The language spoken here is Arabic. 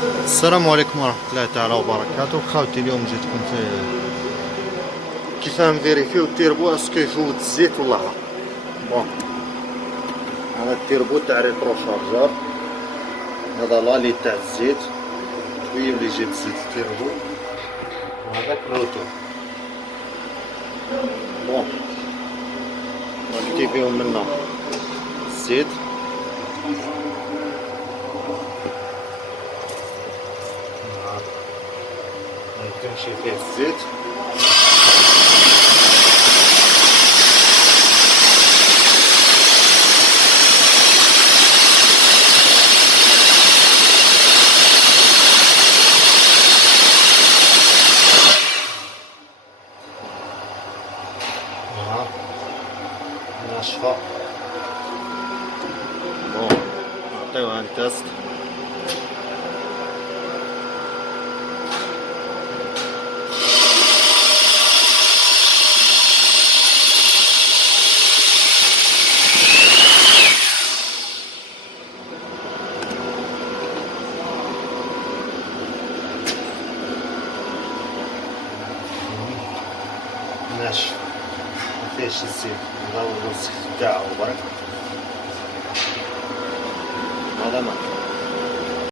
السلام عليكم ورحمة الله تعالى وبركاته. خاوتي اليوم جيتكم في كيف نفيريفيو التيربو اسكو يفوت الزيت ولا لا. بون، هذا التيربو تاع ريترو شارجر، هذا لالي تاع الزيت، شوية اللي يجيب الزيت التيربو، وهذاك الروتور. بون، نكتيفيو منا الزيت. تمشي فيه الزيت. ناشفة. بون، نعطيوها نتست. ناشف، مفيهش الزيت، هذا هو الوسخ تاعو برك. هذا ما